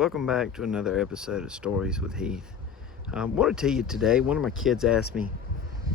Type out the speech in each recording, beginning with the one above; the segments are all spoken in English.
Welcome back to another episode of Stories with Heath. I want to tell you today, one of my kids asked me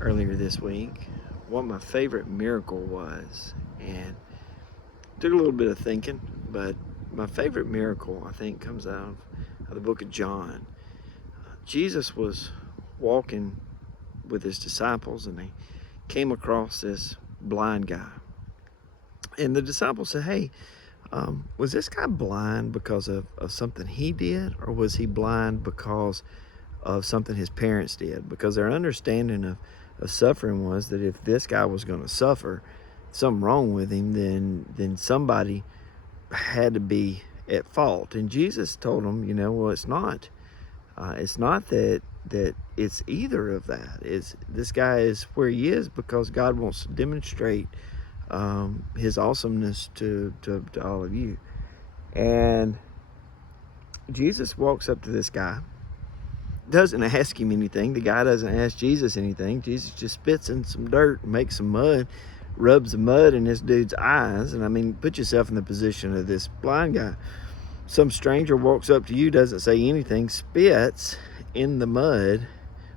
earlier this week what my favorite miracle was. And it took a little bit of thinking, but my favorite miracle, I think, comes out of the book of John. Jesus was walking with his disciples and they came across this blind guy. And the disciples said, hey, was this guy blind because of something he did, or was he blind because of something his parents did? Because their understanding of suffering was that if this guy was going to suffer, something wrong with him, then somebody had to be at fault. And Jesus told them, well, it's not. It's not that it's either of that. This guy is where he is because God wants to demonstrate his awesomeness to all of you. And Jesus walks up to this guy, doesn't ask him anything. The guy doesn't ask Jesus anything. Jesus just spits in some dirt, makes some mud, rubs the mud in this dude's eyes. And I mean, put yourself in the position of this blind guy. Some stranger walks up to you, doesn't say anything, spits in the mud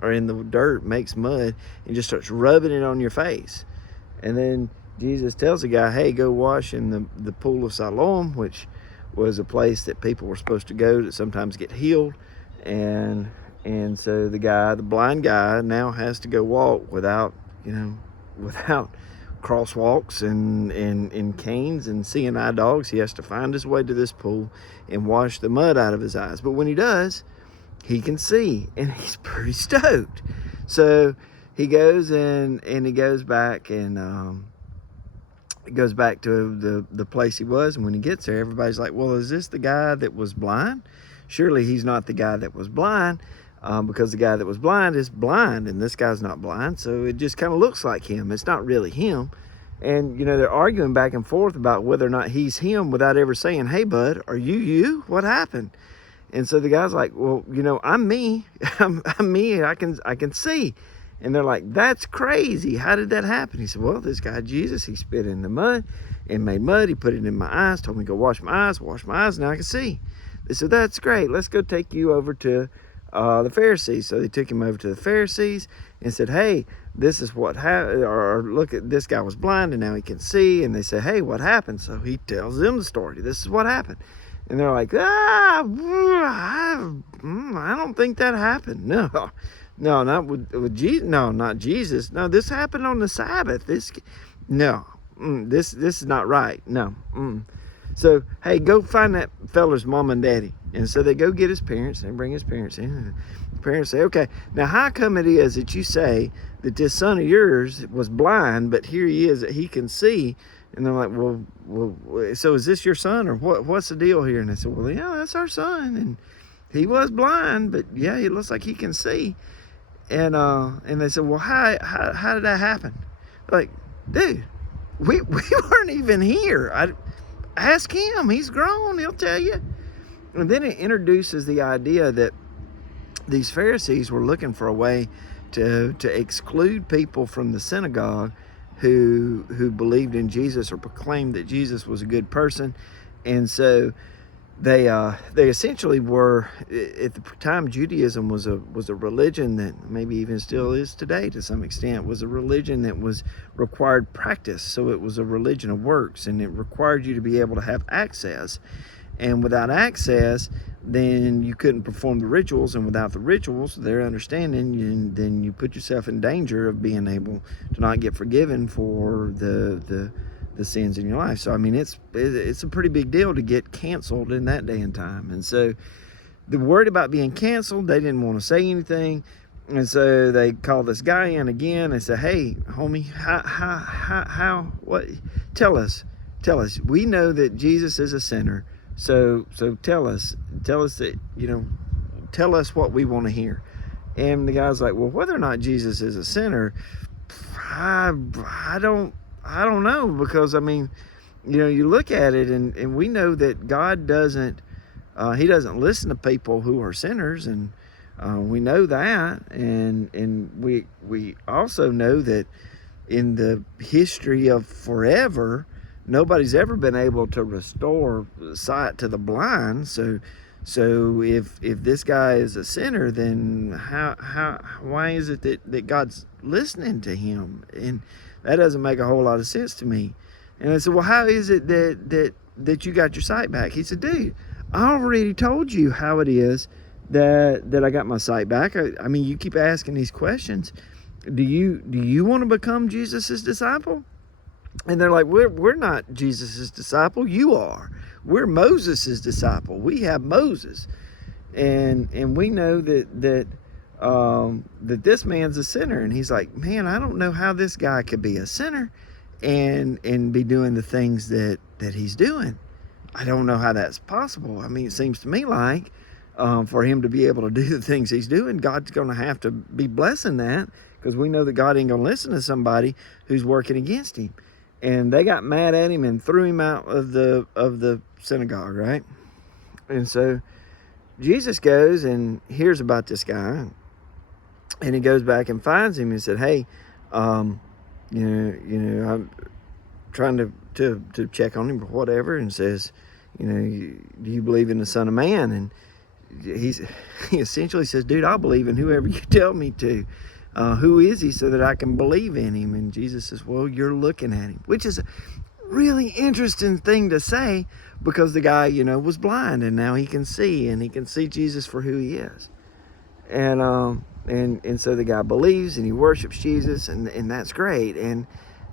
or in the dirt, makes mud, and just starts rubbing it on your face. And then Jesus tells the guy, hey, go wash in the pool of Siloam, which was a place that people were supposed to go to sometimes get healed. And so the blind guy now has to go walk without crosswalks and canes and seeing eye dogs. He has to find his way to this pool and wash the mud out of his eyes. But when he does, he can see, and he's pretty stoked. So he goes and he goes back and goes back to the place he was. And when he gets there, everybody's like, well, is this the guy that was blind? Surely he's not the guy that was blind, because the guy that was blind is blind and this guy's not blind. So it just kind of looks like him. It's not really him. And, they're arguing back and forth about whether or not he's him without ever saying, hey, bud, are you? What happened? And so the guy's like, well, I'm me. I'm me. I can see. And they're like, that's crazy. How did that happen? He said, well, this guy, Jesus, he spit in the mud and made mud. He put it in my eyes, told me to go wash my eyes, now I can see. They said, that's great. Let's go take you over to the Pharisees. So they took him over to the Pharisees and said, hey, this is what happened. Or look, at this guy was blind and now he can see. And they said, hey, what happened? So he tells them the story. This is what happened. And they're like, I don't think that happened. No, not with Jesus. No, not Jesus. No, this happened on the Sabbath. This is not right. No. So, hey, go find that feller's mom and daddy. And so they go get his parents. They bring his parents in. And the parents say, okay, now how come it is that you say that this son of yours was blind, but here he is that he can see? And they're like, well, so is this your son, or what's the deal here? And they said, well, yeah, that's our son. And he was blind, but yeah, it looks like he can see. And they said, well, how did that happen? Like, dude, we weren't even here. Ask him. He's grown. He'll tell you. And then it introduces the idea that these Pharisees were looking for a way to exclude people from the synagogue who believed in Jesus or proclaimed that Jesus was a good person. And so they essentially were, at the time, Judaism was a religion that maybe even still is today to some extent, was a religion that was required practice. So it was a religion of works, and it required you to be able to have access. And without access, then you couldn't perform the rituals, and without the rituals, their understanding, then you put yourself in danger of being able to not get forgiven for the sins in your life. So I mean, it's a pretty big deal to get canceled in that day and time. And so they're worried about being canceled. They didn't want to say anything, and so they called this guy in again and said, hey, homie, how what? Tell us. We know that Jesus is a sinner. So tell us that, tell us what we want to hear. And the guy's like, well, whether or not Jesus is a sinner, I don't know, because I mean, you look at it and we know that God doesn't listen to people who are sinners, and we know that, and we also know that in the history of forever, nobody's ever been able to restore sight to the blind. So So if this guy is a sinner, then why is it that God's listening to him? And that doesn't make a whole lot of sense to me. And I said, well, how is it that you got your sight back? He said, dude, I already told you how it is that I got my sight back. I mean, you keep asking these questions. Do you want to become Jesus's disciple? And they're like, we're not Jesus's disciple. You are. We're Moses's disciple. We have Moses, and we know that this man's a sinner. And he's like, man, I don't know how this guy could be a sinner and be doing the things that he's doing. I don't know how that's possible. I mean, it seems to me like for him to be able to do the things he's doing, God's going to have to be blessing that, because we know that God ain't going to listen to somebody who's working against him. And they got mad at him and threw him out of the synagogue, right? And so Jesus goes and hears about this guy, and he goes back and finds him and said, hey, I'm trying to check on him or whatever, and says, do you believe in the Son of Man? And he essentially says, dude, I'll believe in whoever you tell me to. Who is he so that I can believe in him? And Jesus says, well, you're looking at him, which is a really interesting thing to say, because the guy, was blind, and now he can see, and he can see Jesus for who he is. And so the guy believes and he worships Jesus, and that's great. And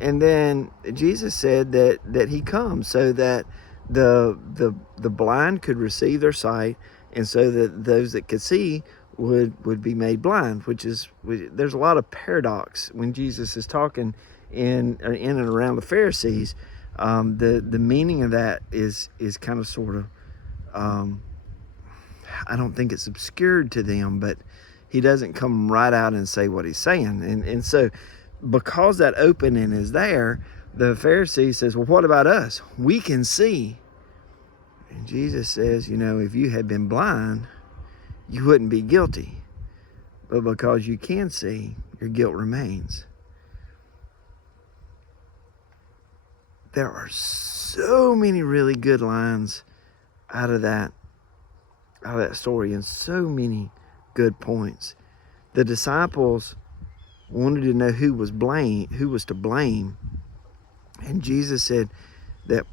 then Jesus said that he comes so that the blind could receive their sight, and so that those that could see would be made blind, there's a lot of paradox when Jesus is talking in and around the Pharisees. The meaning of that is kind of sort of, I don't think it's obscured to them, but he doesn't come right out and say what he's saying. And so because that opening is there, the Pharisee says, well, what about us? We can see. And Jesus says, if you had been blind, you wouldn't be guilty. But because you can see, your guilt remains. There are so many really good lines out of that story, and so many good points. The disciples wanted to know who was to blame. And Jesus said that,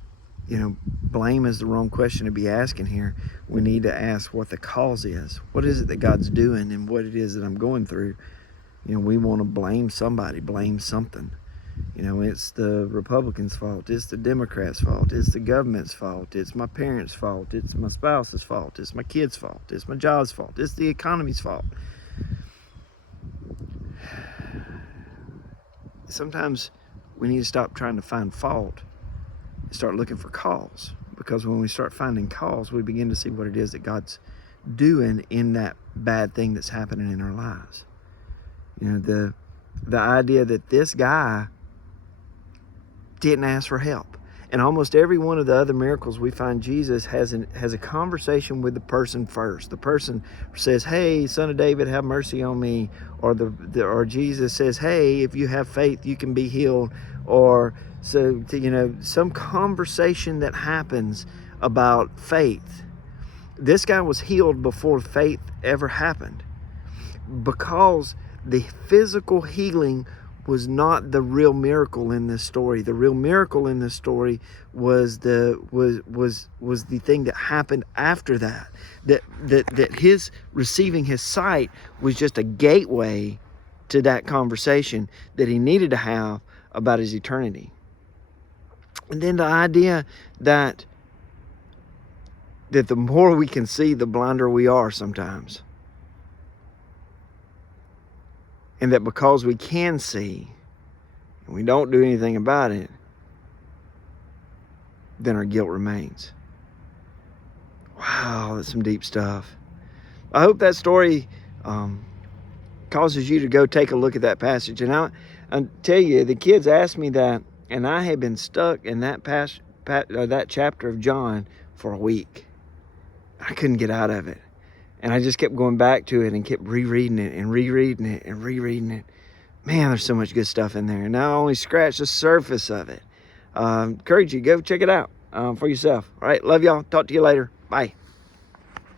blame is the wrong question to be asking here. We need to ask what the cause is. What is it that God's doing, and what it is that I'm going through? We want to blame somebody, blame something. It's the Republicans' fault. It's the Democrats' fault. It's the government's fault. It's my parents' fault. It's my spouse's fault. It's my kids' fault. It's my job's fault. It's the economy's fault. Sometimes we need to stop trying to find fault and start looking for cause. Because when we start finding cause, we begin to see what it is that God's doing in that bad thing that's happening in our lives. The idea that this guy didn't ask for help. And almost every one of the other miracles we find, Jesus has a conversation with the person first. The person says, hey, Son of David, have mercy on me. Or Jesus says, hey, if you have faith, you can be healed. Or some conversation that happens about faith. This guy was healed before faith ever happened, because the physical healing was not the real miracle in this story. The real miracle in this story was the thing that happened after that. That his receiving his sight was just a gateway to that conversation that he needed to have about his eternity. And then the idea that the more we can see, the blinder we are sometimes. And that because we can see, and we don't do anything about it, then our guilt remains. Wow, that's some deep stuff. I hope that story causes you to go take a look at that passage. And I tell you, the kids asked me that, and I had been stuck in that that chapter of John for a week. I couldn't get out of it. And I just kept going back to it and kept rereading it and rereading it and rereading it. Man, there's so much good stuff in there. And I only scratched the surface of it. Encourage you, go check it out for yourself. All right, love y'all. Talk to you later. Bye.